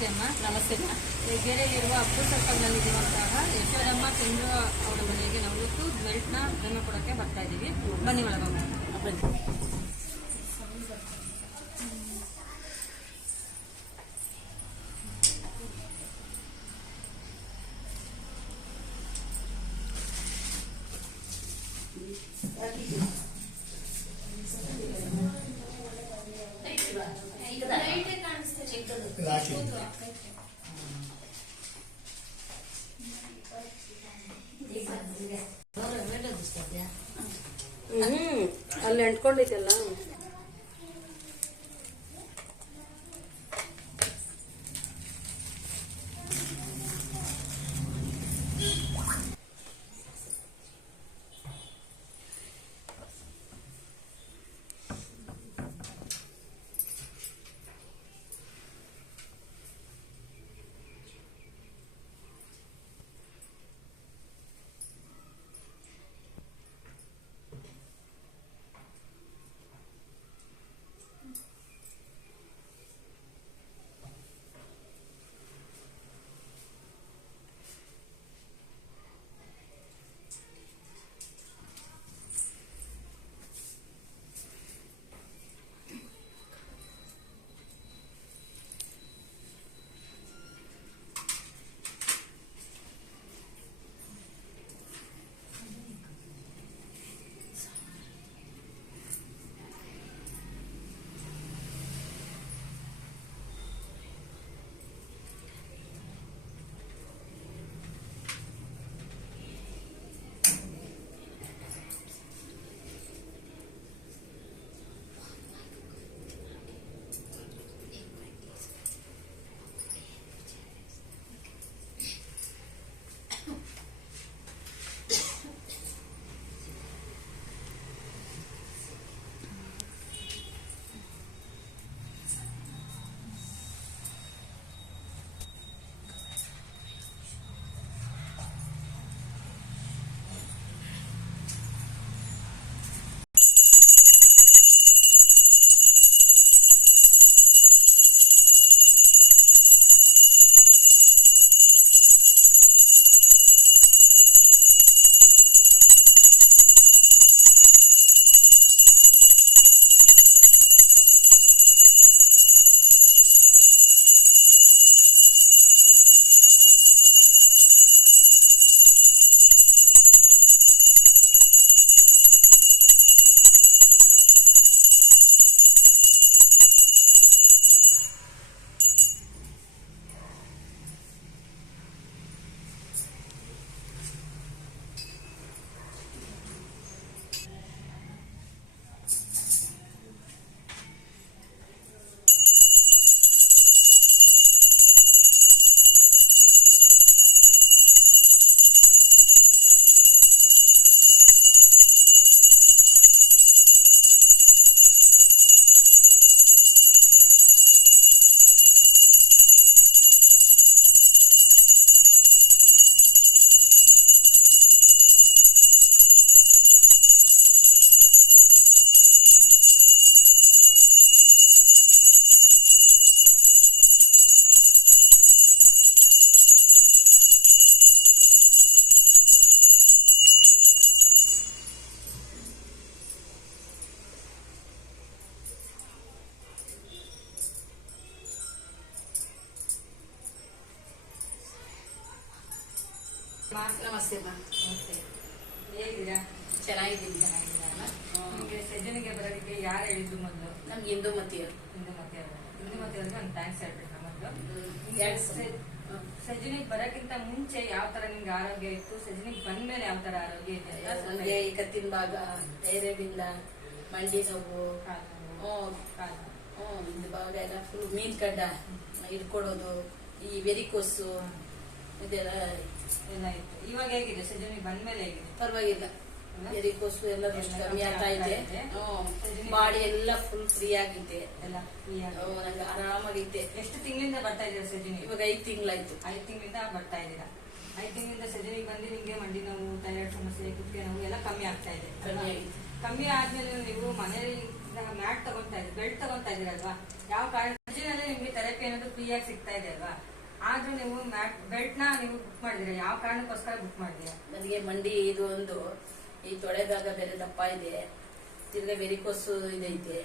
ನಮಸ್ತೆ ಅಮ್ಮ. ನಮಸ್ತೆ ಅಮ್ಮ. ಹೆಗ್ಗೆರೆಯಲ್ಲಿರುವ ಅಪ್ಪು ಸರ್ಕಲ್ನಲ್ಲಿರುವಂತಹ ಯಶೋದಮ್ಮ ಚಂದ್ರು ಅವರ ಮನೆಗೆ ನಾವು ಇವತ್ತು ಬೆಲ್ಟ್ನ ಜನ್ಮ ಕೊಡೋಕ್ಕೆ ಬರ್ತಾ ಇದ್ದೀವಿ. ಬನ್ನಿ ಒಳಗೋಗೋಣ. ಬನ್ನಿ. ಅಲ್ಲಿ ಅಂಟ್ಕೊಂಡೈತಲ್ಲ. ನಮಸ್ತೆ ಅಮ್ಮ. ನಮಸ್ತೆ. ಹೇಗಿದ್ದೀರಾ? ಚೆನ್ನಾಗಿದ್ದೀನಿ. ನಿಮಗೆ ಸಜ್ಜನಿಗೆ ಬರೋದಕ್ಕೆ ಯಾರು ಹೇಳಿದ್ದು ಮೊದಲು? ನಮ್ಗೆ ಇಂದುಮತಿ ಅವ್ರಿಗೆ ಒಂದು ಥ್ಯಾಂಕ್ಸ್ ಹೇಳ್ಬಿಟ್ಟ ಮೊದಲು. ಸಜ್ಜನಿಗೆ ಬರೋಕ್ಕಿಂತ ಮುಂಚೆ ಯಾವ ತರ ನಿಮ್ಗೆ ಆರೋಗ್ಯ ಇತ್ತು, ಸಜ್ಜನಿಗೆ ಬಂದ್ಮೇಲೆ ಯಾವ ತರ ಆರೋಗ್ಯ ಇದೆ? ನನಗೆ ಈ ಕತ್ತಿನ ಭಾಗ, ಧೈರ್ಯದಿಂದ, ಮಂಡಿ ನೋವು, ಇದು ಭಾಗ ಎಲ್ಲ ಫುಲ್ ಮೀನ್ ಕಡ್ಡ ಹಿಡ್ಕೊಡೋದು, ಈ ವೆರಿಕೋಸು ಇದೆಲ್ಲ ಎಲ್ಲ ಇತ್ತು. ಇವಾಗ ಹೇಗಿದೆ ಸಜ್ಜನಿಗೆ ಬಂದ್ಮೇಲೆ? ಹೇಗಿದೆ? ಪರವಾಗಿಲ್ಲ. ವೆರಿಕೋಸು ಎಲ್ಲ ಕಮ್ಮಿ ಆಗ್ತಾ ಇದೆ. ಬಾಡಿ ಎಲ್ಲ ಫುಲ್ ಫ್ರೀ ಆಗಿದೆ. ನಂಗೆ ಆರಾಮಾಗೈತೆ. ಎಷ್ಟು ತಿಂಗಳಿಂದ ಬರ್ತಾ ಇದ್ದೀರಾ ಸಜ್ಜನಿ? ಇವಾಗ 5 ತಿಂಗಳಾಯ್ತು. 5 ತಿಂಗಳಿಂದ ಬರ್ತಾ ಇದ್ದೀರಾ. 5 ತಿಂಗಳಿಂದ ಸಜ್ಜನಿಗೆ ಬಂದು ನಿಮ್ಗೆ ಮಂಡಿ ನೋವು, ಥೈರಾಯ್ಡ್ ಸಮಸ್ಯೆ, ಕುತ್ತಿಗೆ ನೋವು ಎಲ್ಲ ಕಮ್ಮಿ ಆಗ್ತಾ ಇದೆ. ಕಮ್ಮಿ ಆದ್ಮೇಲೆ ನೀವು ಮನೆಯಲ್ಲಿ ಮ್ಯಾಟ್ ತಗೊಂತಾ ಇದ್ದೀರಿ, ಬೆಲ್ಟ್ ತಗೊಂತಾ ಇದೀರಲ್ವಾ? ಯಾವ ಕಾರಣ ನಿಮ್ಗೆ ಥೆರಪಿ ಅನ್ನೋದು ಫ್ರೀಯಾಗಿ ಸಿಗ್ತಾ ಇದೆ ಅಲ್ವಾ, ಆದ್ರೂ ನೀವು ಬೆಲ್ಟ್ ನ ನೀವು ಬುಕ್ ಮಾಡಿದಿರಾ, ಯಾವ ಕಾರಣಕ್ಕೋಸ್ಕರ ಬುಕ್ ಮಾಡಿದಿರಾ? ನನಗೆ ಮಂಡಿ ಇದು ಒಂದು, ಈ ತೊಡೆ ಭಾಗ ಬೇರೆ ದಪ್ಪ ಇದೆ, ತಿರ್ಗಾ ವೆರಿಕೋಸು ಇದೈತೆ,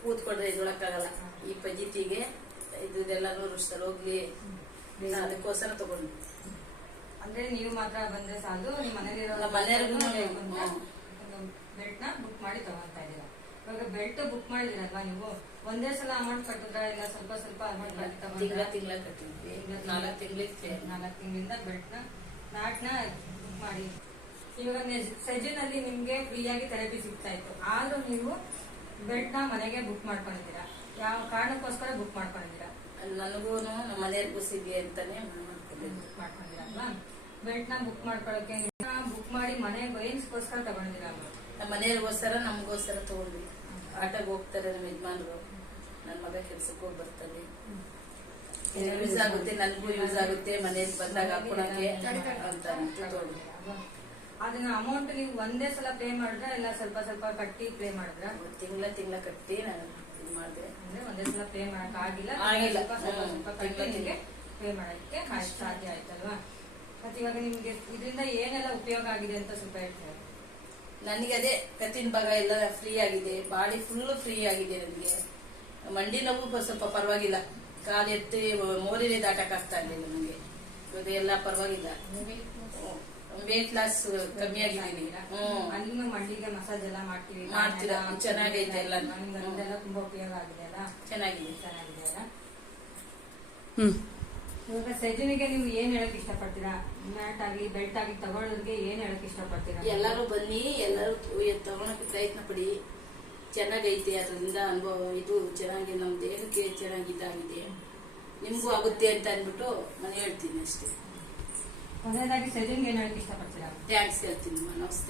ಕೂತ್ಕೊಂಡ್ರೆ ಇದ್ರೊಳಕ್ಕಾಗಲ್ಲ. ಈ ಪಜಿತಿಗೆ ಇದೆಲ್ಲಾನು ರುಚಿಸಲು ಹೋಗ್ಲಿ, ಅದಕ್ಕೋಸ್ಕರ ತಗೊಂಡು. ಅಂದ್ರೆ ನೀವು ಮಾತ್ರ ಬಂದ್ರೆ ಸಾಲದು, ನಿಮ್ಮ ಮನೇಲಿರೋ ಬೆಲ್ಟ್ ನ ಬುಕ್ ಮಾಡಿ ತಗೊಂತಾ ಇದೀರಾ. ಇವಾಗ ಬೆಲ್ಟ್ ಬುಕ್ ಮಾಡಿದಿರಲ್ವಾ, ನೀವು ಒಂದೇ ಸಲ ಅಮೌಂಟ್ ಕಟ್ಟಿದ್ರ ಇಲ್ಲ ಸ್ವಲ್ಪ ಸ್ವಲ್ಪ ಅಮೌಂಟ್ ಕಟ್ಟಿ ತಿಂಗಳ ಕಟ್ಟಿದ್ವಿ, 4 ತಿಂಗಳಿಂದ ಬೆಲ್ಟ್ ನ ಬುಕ್ ಮಾಡಿ. ಇವಾಗ ಸೆಜಿನಲ್ಲಿ ನಿಮ್ಗೆ ಫ್ರೀಯಾಗಿ ಥೆರಪಿ ಸಿಗ್ತಾ ಇತ್ತು, ಆದ್ರೂ ನೀವು ಬೆಲ್ಟ್ ನ ಮನೆಗೆ ಬುಕ್ ಮಾಡ್ಕೊಂಡಿದ್ದೀರಾ. ಯಾವ ಕಾರಣಕ್ಕೋಸ್ಕರ ಬುಕ್ ಮಾಡ್ಕೊಂಡಿದ್ದೀರಾ? ನನಗೂ ನಮ್ಮ ಮನೆಯವ್ರಿಗೂ ಸಿಗಿ ಅಂತಾನೆ ಮಾಡ್ಕೊಂಡಿದ್ದೀರಾ ಅಲ್ವಾ. ಬೆಲ್ಟ್ ನ ಬುಕ್ ಮಾಡ್ಕೊಳಕ್ಕೆ ಬುಕ್ ಮಾಡಿ ಮನೆಗೆ ಏನ್ಸ್ಗೋಸ್ಕರ ತಗೊಂಡಿದ್ದೀರಾ? ನಮ್ಮ ಮನೆಯವ್ರಿಗೋಸ್ಕರ ನಮಗೋಸ್ಕರ ತಗೊಂಡ್ವಿ. ಆಟೋಗೆ ಹೋಗ್ತಾರೆ ನಮ್ಮ ಯಜಮಾನ್ರು, ನನ್ನ ಮಗ ಕೆಲ್ಸಕ್ಕೆ ಹೋಗಿ ಬರ್ತಾನೆ, ಯೂಸ್ ಆಗುತ್ತೆ, ನನಗೂ ಯೂಸ್ ಆಗುತ್ತೆ, ಮನೇಲಿ ಬಂದಾಗ ಹಾಕೊಳಕ್ಕೆ ಅಂತ ತಗೊಂಡ್ವಿ. ಅದನ್ನ ಅಮೌಂಟ್ ನೀವು ಒಂದೇ ಸಲ ಪೇ ಮಾಡಿದ್ರ ಇಲ್ಲ ಸ್ವಲ್ಪ ಸ್ವಲ್ಪ ಕಟ್ಟಿ ಪೇ ಮಾಡಿದ್ರ? ತಿಂಗಳ ಕಟ್ಟಿ ನಾನು ಇದು ಮಾಡಿದೆ. ಅಂದ್ರೆ ಒಂದೇ ಸಲ ಪೇ ಮಾಡಕ್ ಆಗಿಲ್ಲ, ಸ್ವಲ್ಪ ಸ್ವಲ್ಪ ಕಟ್ಟಿ ಪೇ ಮಾಡಕ್ಕೆ ಸಾಧ್ಯ ಆಯ್ತಲ್ವಾ. ಮತ್ತೆ ಇವಾಗ ನಿಮ್ಗೆ ಇದರಿಂದ ಏನೆಲ್ಲ ಉಪಯೋಗ ಆಗಿದೆ ಅಂತ ಸ್ವಲ್ಪ ಹೇಳ್ತಾರೆ. ನನಗೆ ಅದೇ ಕತ್ತಿನ ಭಾಗ ಎಲ್ಲ ಫ್ರೀ ಆಗಿದೆ, ಬಾಡಿ ಫುಲ್ ಫ್ರೀ ಆಗಿದೆ. ನನಗೆ ಮಂಡಿ ನೋವು ಸ್ವಲ್ಪ ಪರವಾಗಿಲ್ಲ, ಕಾಲು ಎತ್ತಿ ಮೋರಿನೇ ದಾಟಕ್ ಆಗ್ತಾ ಇರಲಿಲ್ಲ ನನಗೆ. ಇವಾಗ ಎಲ್ಲ ಪರವಾಗಿಲ್ಲ, ವೇಟ್ ಲಾಸ್ ಕಮ್ಮಿ ಆಗಿದ್ದೀನಿ. ಅಲ್ಲಿನೂ ಮಂಡಿಗೆ ಮಸಾಜ್ ಎಲ್ಲ ಮಾಡ್ತೀರಾ? ಚೆನ್ನಾಗೈತೆ ಎಲ್ಲ, ಅದೆಲ್ಲ ತುಂಬಾ ಉಪಯೋಗ ಆಗಿದೆ ಅಲ್ಲ, ಚೆನ್ನಾಗಿದೆ ಅಲ್ಲ. ಇವಾಗ ಸೆಜನಿಗೆ ನೀವು ಏನ್ ಹೇಳಕ್ ಇಷ್ಟಪಡ್ತೀರಾ? ಮ್ಯಾಟ್ ಆಗ್ಲಿ ಬೆಲ್ಟ್ ಆಗ್ಲಿ ತಗೊಳ್ಳೋದಕ್ಕೆ ಏನ್ ಹೇಳಕ್ ಇಷ್ಟಪಡ್ತೀರಾ? ಎಲ್ಲರೂ ಬನ್ನಿ, ಎಲ್ಲರೂ ತಗೊಳಕ್ಕೆ ಪ್ರಯತ್ನ ಪಡಿ, ಚೆನ್ನಾಗೈತೆ. ಅದರಿಂದ ಅನುಭವ ಇದು ಚೆನ್ನಾಗಿ, ನಮ್ಮ ದೇಹಕ್ಕೆ ಚೆನ್ನಾಗಿ ಇದಾಗಿದೆ, ನಿಮ್ಗೂ ಆಗುತ್ತೆ ಅಂತ ಅಂದ್ಬಿಟ್ಟು ನಾನು ಹೇಳ್ತೀನಿ ಅಷ್ಟೇ. ಕೊನೆಯದಾಗಿ ಸೆಜನ್ಗೆ ಏನ್ ಹೇಳಕ್ ಇಷ್ಟಪಡ್ತೀರಾ? ಥ್ಯಾಂಕ್ಸ್ ಹೇಳ್ತೀನಿ. ನಮಸ್ತೆ.